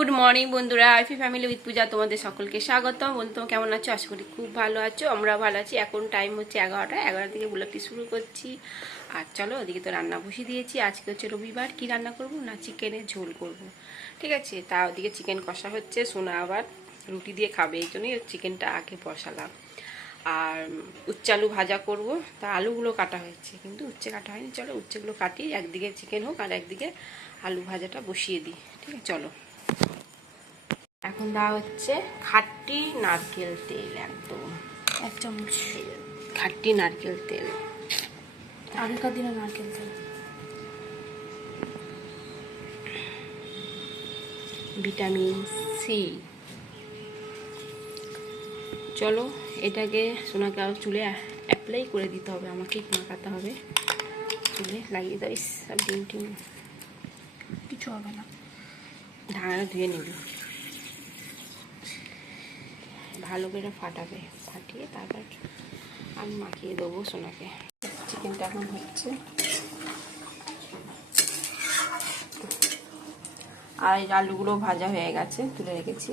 Good morning বন্ধুরা, আইফি family with পূজা তোমাদের সকলকে স্বাগতম। বন্ধু তোমরা কেমন আছো? আশা করি খুব ভালো আছো। আমরা ভালো আছি। এখন টাইম হচ্ছে 11টা থেকে ব্লগটি শুরু করছি। আর চলো, ওদিকে তো রান্না বসিয়ে দিয়েছি। আজকে হচ্ছে রবিবার। কি রান্না করব না, চিকেনের ঝোল করব। ঠিক আছে, তা ওদিকে চিকেন কষা হচ্ছে। সোনা আবার রুটি দিয়ে খাবে, এই জন্যই চিকেনটা আগে বসালাম। আর উচ্ছে আলু ভাজা করব। তা আলুগুলো কাটা হয়েছে, কিন্তু উচ্ছে কাটা হয়নি। চলো উচ্ছেগুলো কাটি, একদিকে চিকেন হোক আর একদিকে আলু ভাজাটা বসিয়ে দিই। ঠিক আছে, চলো। এখন দেওয়া হচ্ছে খাঁটি নারকেল তেল, একদম 1 চামচ খাঁটি নারকেল তেল। আগেকার দিনে নারকেল তেল, ভিটামিন সি। চলো এটাকে সোনাকে আরও চুলে অ্যাপ্লাই করে দিতে হবে, আমাকে মাখাতে হবে। চুলে লাগিয়ে দাও। সব ডিম টিম কিছু হবে না। ঢাকা ধুয়ে নিবি, ভালো করে ফাটাবে। ফাটিয়ে তারপর আমি মাখিয়ে দেবো সোনাকে। চিকেনটা এখন হচ্ছে, আর এই আলুগুলো ভাজা হয়ে গেছে, তুলে রেখেছি।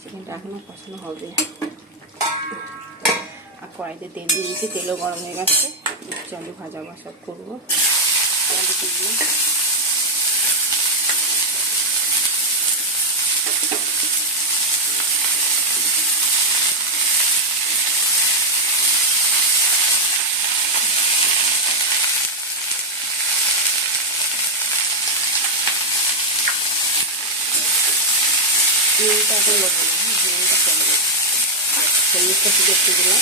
চিকেনটা এখনো কষানো হবে। আর কড়াইতে তেল দিয়ে দিয়েছি, তেলও গরম হয়ে গেছে। আলু ভাজা সব করবো। নুনটা এখন দেবো না, নুনটা চলে দেবো। হলুদটা শুধু একটু দিলাম।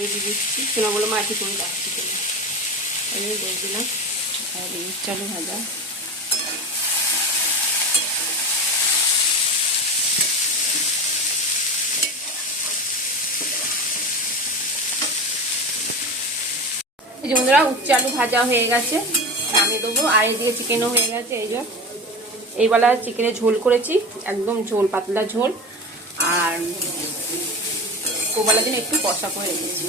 এই দিয়ে দিচ্ছি, সোনাগুলো মাটি করে রাখছি কিনা আমি দিয়ে দিলাম। আর এই চালু ভাজা, এই যে বন্ধুরা উচ্ছে আলু ভাজা হয়ে গেছে, নামিয়ে দেবো। আর এদিকে চিকেনও হয়ে গেছে। এই যে এইবেলা চিকেনের ঝোল করেছি, একদম ঝোল, পাতলা ঝোল। আর ওবেলার দিন একটু কষা করে রেখেছি,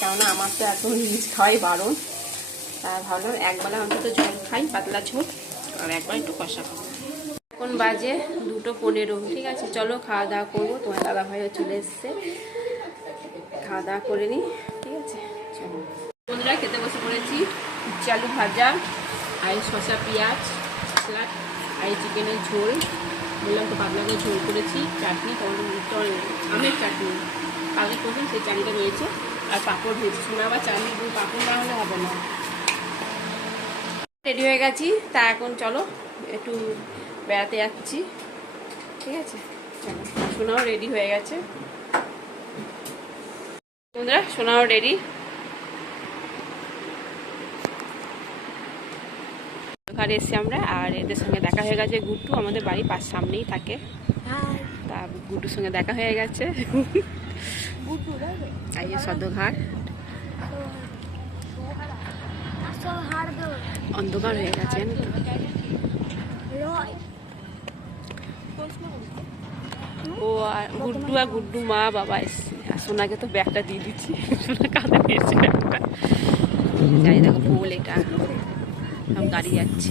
কেননা আমার তো এত রিচ খাওয়াই বারণ। তা ভাবলাম একবেলা অন্তত ঝোল খাই, পাতলা ঝোল, আর একবার একটু কষা খাবো। এখন বাজে 2:15। ঠিক আছে, চলো খাওয়া দাওয়া করবো। তোমার দাদা ভাইও চলে এসছে, খাওয়া দাওয়া করে নিই। ঠিক আছে, চলো বন্ধুরা, খেতে বসে পড়েছি। উচ্ছে আলু ভাজা, আর শসা পেঁয়াজ স্যালাড, আর চিকেনের ঝোল। বললাম তো পাতলা করে ঝোল করেছি। চাটনি, আমের চাটনি কালকে করবেন, সেই চাটনিটা রয়েছে। আর পাঁপড় ভেজে। শোনা আবার চাটনি পাঁপড় না হলে হবে না। রেডি হয়ে গেছি, তা এখন চলো একটু বেড়াতে যাচ্ছি। ঠিক আছে, চলো। সোনাও রেডি হয়ে গেছে বন্ধুরা, সোনাও রেডি। ঘরে এসছি আমরা, আর এদের সঙ্গে দেখা হয়ে গেছে। গুড্ডু আমাদের বাড়ির পাশ সামনেই থাকে, তা গুড্ডুর সঙ্গে দেখা হয়ে গেছে। এই যে সদ্যঘাট, অন্ধকার হয়ে গেছে। ও আর গুড্ডু আর গুড্ডু মা বাবা এসছে। আর সোনাকে তো ব্যাগটা দিয়ে দিচ্ছি, সোনা কাঁধে নিয়েছে ব্যাগটা। যাই দেখো পোল, এটা সব গাড়ি যাচ্ছে।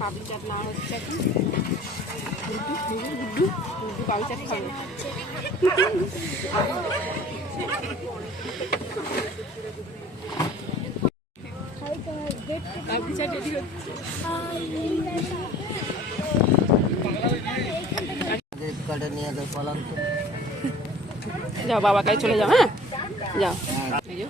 পাবলি চাট না হচ্ছে এখন। গুড্ডু গুড্ডু গুড্ডু পাবলি চাট খাবে। পাবলি চাট রেডি হচ্ছে। যাও বাবার কাছে চলে যাও। হ্যাঁ যাও। এই যে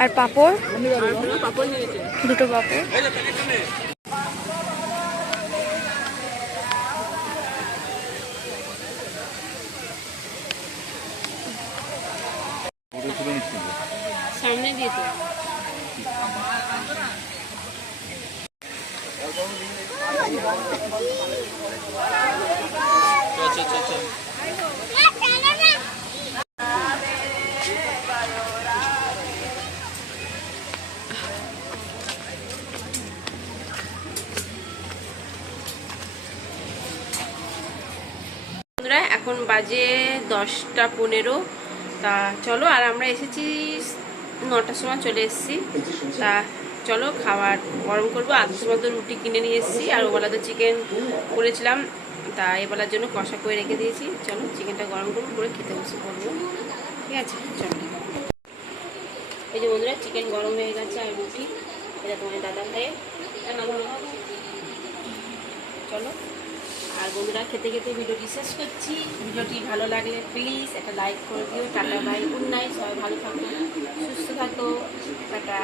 আর পাঁপড়, পাপড় নিয়েছে, 2টো পাঁপড়। সামনে দিয়েছে। এখন বাজে 10:15। তা চলো, আর আমরা এসেছি 9টার সময় চলে এসেছি। তা চলো খাবার গরম করবো। আধের মতো রুটি কিনে নিয়ে এসেছি, আর ওবেলা তো চিকেন করেছিলাম, তা এবেলার জন্য কষা করে রেখে দিয়েছি। চলো চিকেনটা গরম করবো, করে খেতে বসে করবো। ঠিক আছে, চলো। এই যে বন্ধুরা, চিকেন গরম হয়ে গেছে আর রুটি, এটা তোমার দাদা ভাইয়ের। চলো, আর বন্ধুরা খেতে খেতে ভিডিওটি শেষ করছি। ভিডিওটি ভালো লাগলে প্লিজ একটা লাইক করে দিও। টাটা, বাই, গুড নাইট, সবাই ভালো থাকো, সুস্থ থাকো, টাটা।